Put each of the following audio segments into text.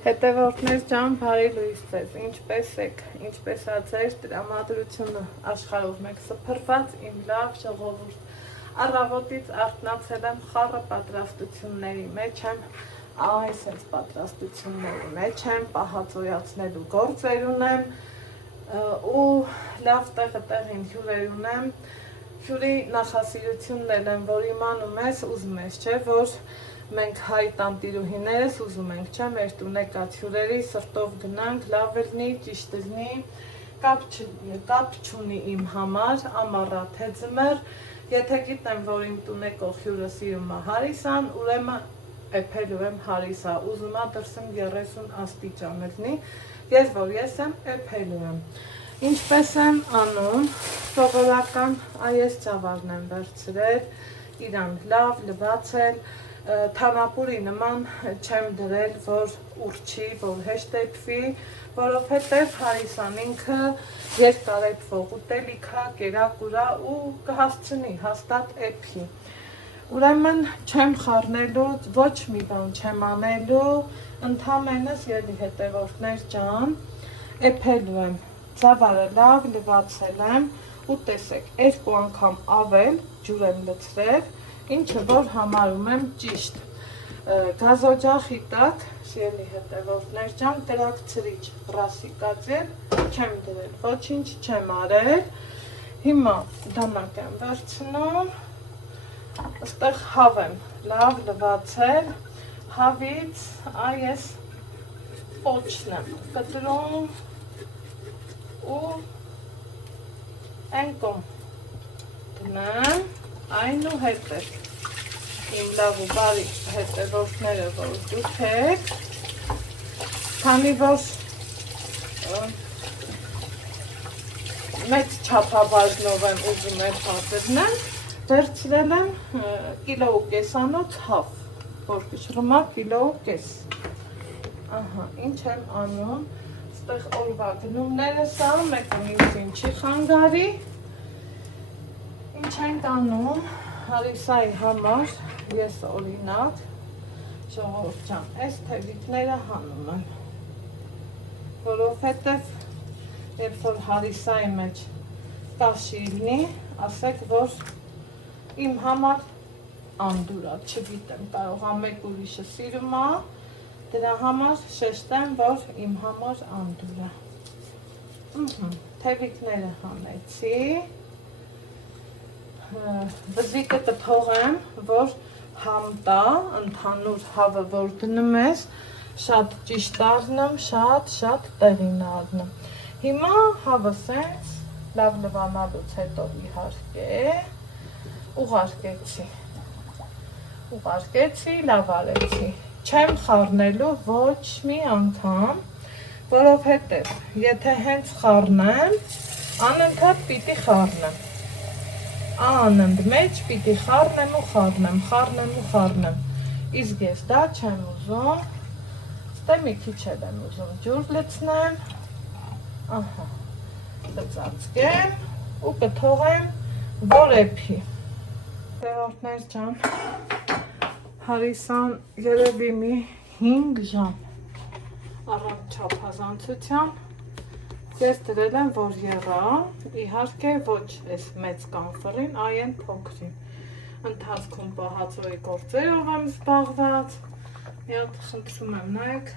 Հետևորդներ ջան, բարի լույս ձեզ, ինչպես եք, ինչպես ա ձեր տրամադրությունը աշխարհով մեկ սփռված իմ լավ ժողովուրդ, առավոտից արթնացել եմ խառը պատրաստությունների մեջ եմ, այս այս պատրաստությունների մեջ եմ, պահածոյացնելու գործեր ունեմ ու լավ տեղին հյուրեր ունեմ, հյուրի նախասիրությունն եմ, որ իմանում ես, ուզում ես, չէ, որ մենք հայ տանտիրուհիներս ուզում ենք, չէ, մեր տունեկած հյուրերի սրտով գնանք, լավ լինի, ճիշտ լինի, կապ չունի իմ համար, ամառա թե ձմեռ, եթե գիտեմ, որ իմ տունեկող հյուրը սիրում է հարիսան, ուրեմն էփելու եմ հարիսա, ուզում է դրսում 30 աստիճան լինի, ես որ ես եմ, էփելու եմ։ Ինչպես եմ անում, սովորական այս ծավալն եմ վերցրել, իրան լավ լվացել, թանապուրի նման չեմ դրել, որ ուրչի, որ հեշտ էփվի, որովհետև հարիսան ինքը երկար էփվող ուտելիք է, կերակուր է ու կհասցնի հաստատ էփի։ Ուրեմն չեմ խառնելու, ոչ մի բան չեմ անելու, ընդհանրապես ելի հետևորդներ ջան, էփելու եմ, ծավալը լավ լվացել եմ ու տեսեք, 2 անգամ ավել ջուր եմ լցրել, ինչը որ համարում եմ ճիշտ, գազօջախի տակ, սիրելի հետևորդներ ջան, կրակցրիչ ռասիկաձել չեմ դրել, ոչինչ չեմ արել, հիմա դանակ եմ վերցնում, այստեղ հավ եմ լավ լվացել, հավից այս պոչն եմ կտրում ու այն կողմ դնեմ, այնուհետև իմ լավ ու բարի հետևորդները, որ դուք եք, քանի որ մեծ չափաբաժնով եմ ուզում էփածել, վերցրել եմ կիլո ու կեսանոց հավ, որ կշռում է կիլո ու կես։ Ահա, ինչ եմ անում, ստեղ օրվա գնումները սա, մեկը մյուսին չի խանգարի, ինչ ենք անում, հարիսայի համար ես օրինակ, ժողովուրդ ջան, այս թևիկները հանում եմ, որովհետև երբ որ հարիսայի մեջ կաշի լինի, ասեք, որ իմ համար անդուր է, չգիտեմ, կարող է մեկ ուրիշը սիրում է, դրա համար շեշտեմ, որ իմ համար անդուր է։ Թևիկները հանեցի, վզիկը կթողեմ, որ համ տա, ընդհանուր հավը, որ դնում ես, շատ ճիշտ առնեմ, շատ տեղին առնեմ։ Հիմա հավը սենց, լավ լվանալուց հետո իհարկե, ուղարկեցի, լավ արեցի, չեմ խառնելու ոչ մի անգամ, որովհետև եթե հենց խառնեմ, անընդհատ պիտի խառնեմ, անընդմեջ մեջ պիտի խառնեմ ու խառնեմ, իսկ ես դա չեմ ուզում, ստե մի քիչ եմ ուզում ջուր լցնեմ, ահա, կծածկեմ ու կթողեմ, որ էփի։ Հետևորդներ ջան, հարիսան երևի մի 5 ժամ առանց չափազանցության ես դրել եմ, որ եղա, իհարկե ոչ այս մեծ կանֆրին, այն փոքրին, ընթացքում պահածոյի գործերով եմ զբաղված, մի հատ խնդրում եմ նայեք,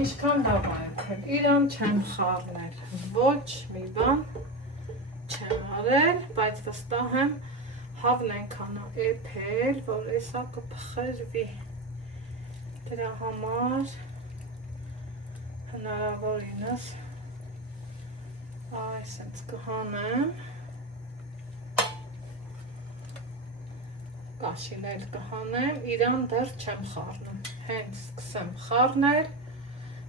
ինչքան լավ եմ, իրան չեմ խառնել, ոչ մի բան չեմ արել, բայց վստահ եմ, հավն ենքան է էփել, որ էսա կփխրվի, դրա համար հնարավորինս այսենց կհանեմ, կաշին էլ կհանեմ, իրան դեռ չեմ խառնում, հենց սկսեմ խառնել,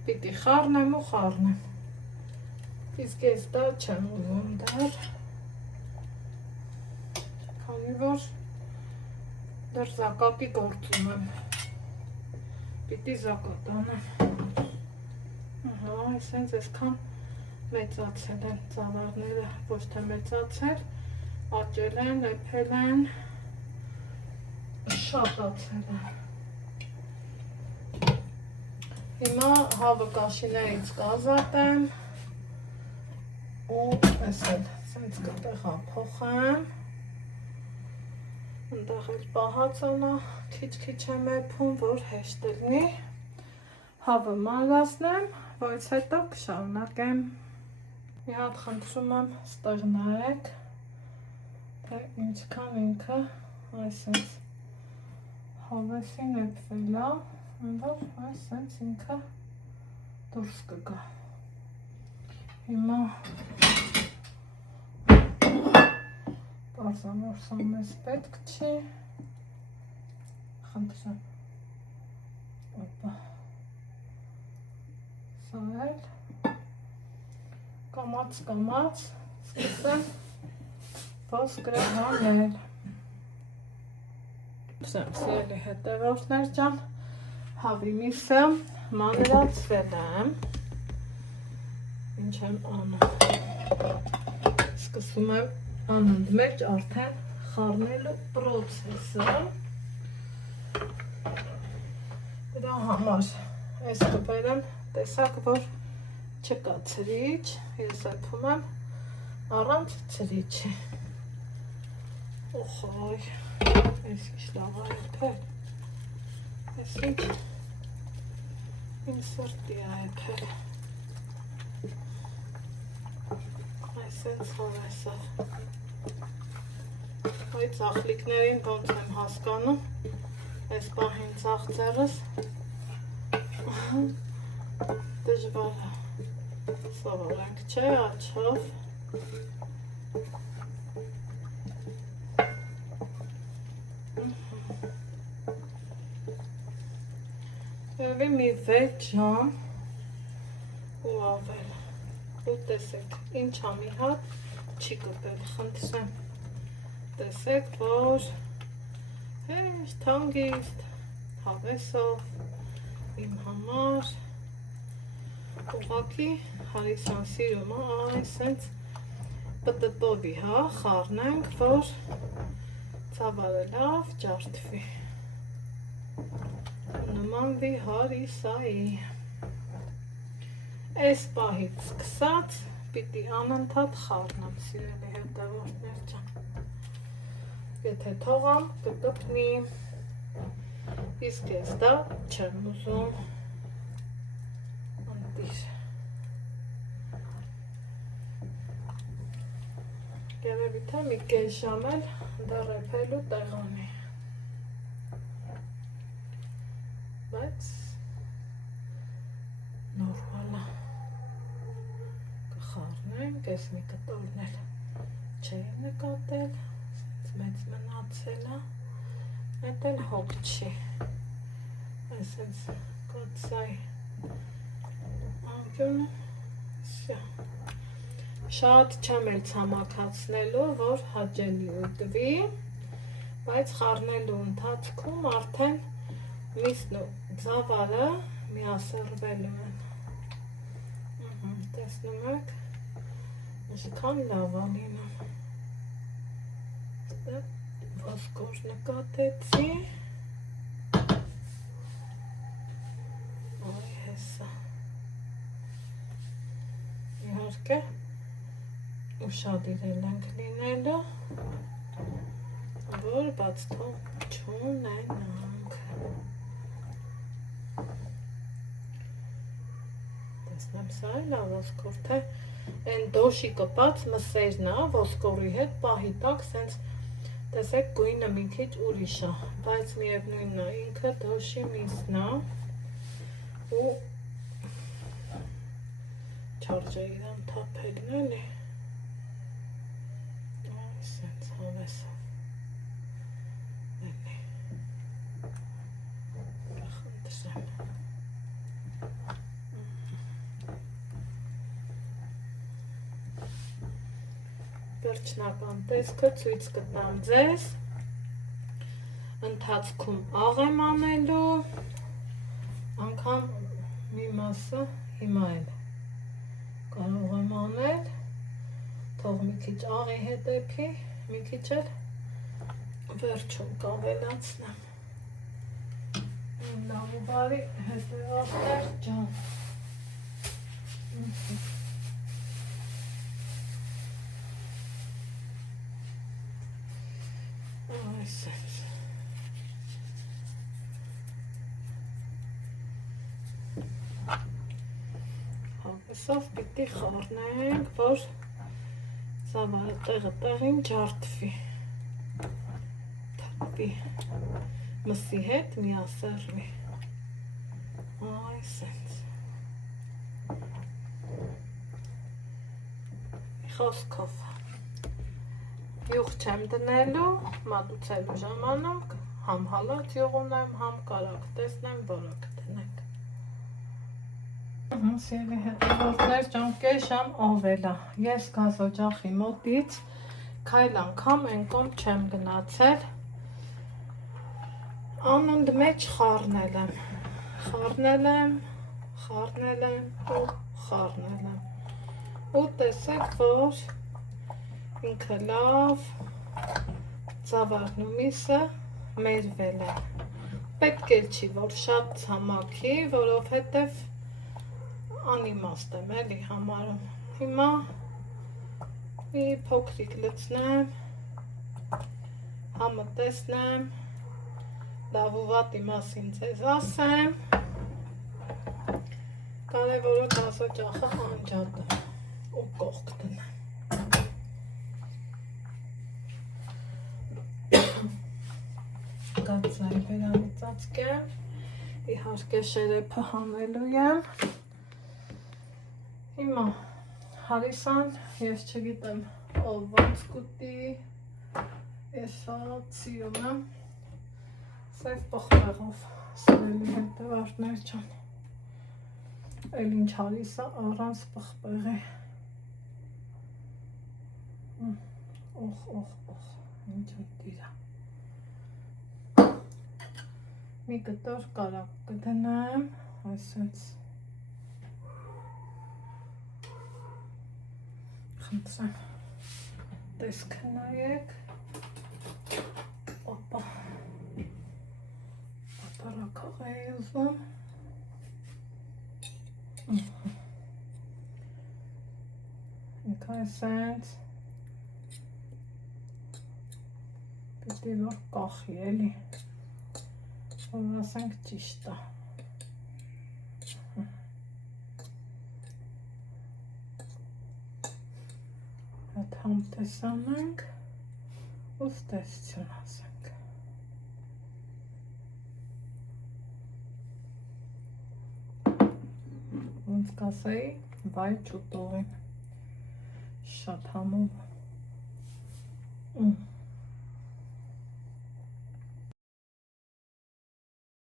պիտի խառնեմ ու խառնեմ, իսկ ես դա չեմ ուզում դեռ, քանի որ դեռ զակատի գործում եմ, պիտի զակատ անեմ, ահա, այսենց այսքան մեծացել են ծավալները, ոչ թե մեծացել, աճել են, էփել են, շատացել են։ Հիմա հավը կաշիներից կազատեմ ու ես էլ սենց կտեղա փոխեմ ընդեղ էլ պահածոնա քիչ-քիչ եմ էփում, որ հեշտ լինի հավը մանրացնեմ, որից հետո կշարունակեմ մի հատ խնդրում եմ ստեղ նայեք թե ինչքան ինքը այսպես հավեսին էփվել է որ այսպես ինքը դուրս կգա հիմա պարզանորսան մեզ պետք չի խնդրեմ օպա սա էլ կամաց սկսեմ ոսկրը հանել սիրելի հետևորդներ ջան հավի միսը մանրացրել եմ ինչ եմ անում սկսում եմ անընդմեջ արդեն խառնելու պրոցեսը դրա համար այս կբերեմ տեսակ որ չկա ցրիչ ես էփում եմ առանց ցրիչի օխոյ այս ինչ լավ է էփել այս ինչ ինսերտի է էփել այսպես հավեսավ ոյ ծաղլիկներին ոնց եմ հասկանում այս պահին ծաղծերս դժվար է սովորենք չէ աչով Երևի մի 6 ժամ ու ավել ու տեսեք ինչ ամի հատ չի կպել խնդրեմ տեսեք որ հեշտ հանգիստ հավեսով իմ համար ուղղակի հարիսան սիրում այսենց պտտովի հա խառնենք որ ծավալը լավ ջարդվի նմանվի հարիսայի այս պահից սկսած պիտի անընդհատ խառնեմ սիրելի հետևորդներ ջան եթե թողամ կկպնի իսկ ես դա չեմ ուզում ընտիր երևի թե մի կես ժամ էլ դեռ էփելու տեղ ունի բայց նորմալ է կխառնենք այս մի կտորն էլ չէի նկատել մեծ մնացել է այդ էլ հոգ չի այսպես կոցայ անկյունը շատ չեմ էլ ցամաքացնելու որ հաճելի ուտվի բայց խառնելու ընթացքում արդեն միսն ու ծավալը միասեռվելու են տեսնում եք ինչքան լավ է լինում ոսկոր նկատեցի այ հեսա իհարկե ուշադիր ենք լինելու որ բաց թող չունենանք տեսնեմ սա էլ է ոսկոր թե են դոշի կպած մսերն է ոսկորի հետ պահի տակ սենց տեսեք գույնը մի քիչ ուրիշ է բայց միևնույնն է ինքը դոշի միսն է ու չարժե իրան թափելն էլի սենց հավեսով էլի խնդրեմ վերջնական տեսքը ցույց կտամ ձեզ ընթացքում աղ եմ անելու անգամ մի մասը հիմա էլ կարող եմ անել թող մի քիչ աղի հետ էփի մի քիչ էլ վերջում կավելացնեմ լավ ու բարի հետևորդներ ջան Այսով պիտի խառնենք, որ ծավալը տեղին ջարդվի։ Թափի մսի հետ միասեռվի։ Այսպես։ Խոսքով յուղ չեմ դնելու, մատուցելու ժամանակ համ հալած յուղ ունեմ, համ կարակ տեսնեմ, որակ դնենք։ Սիրելի հետևորդներ, ճանկեր շամ ավելա։ Ես գազօջախի մոտից քայլ անգամ այն կողմ չեմ գնացել։ Անունդ մեջ խառնել եմ ու խառնել եմ։ Ու տեսեք, որ ինքը լավ ծավալն ու միսը մերվել է։ Պետք է չի, որ շատ ցամաքի, որովհետև անիմաստ եմ էլի համարում։ Հիմա մի փոքրիկ լցնեմ, համը տեսնեմ, լավ ու վատի մասին ձեզ ասեմ, կարևորը գազօջախը անջատեմ ու կողք դնեմ։ Գացայի վերանից ծածկեմ, իհարկե շերեփը հանելու եմ։ Հիմա հարիսան ես չգիտեմ ով ոնց կուտի, ես շատ սիրում եմ սև պղպեղով, սիրելի հետևորդներ ջան, էլ ինչ հարիսա առանց պղպեղի, օխ, ինչ ուտիրա, մի կտոր կարակ կդնեմ, այսպես խնդրեմ, տեսքը նայեք, օպա, ապարակող է ուզում, ինքը այսենց, պիտի որ կախի էլի, որ ասենք ճիշտ է, Այդ համ տեսանենք ու ստեսություն ասենք։ Ոնց կասեի, վայ չուտողին, շատ համով։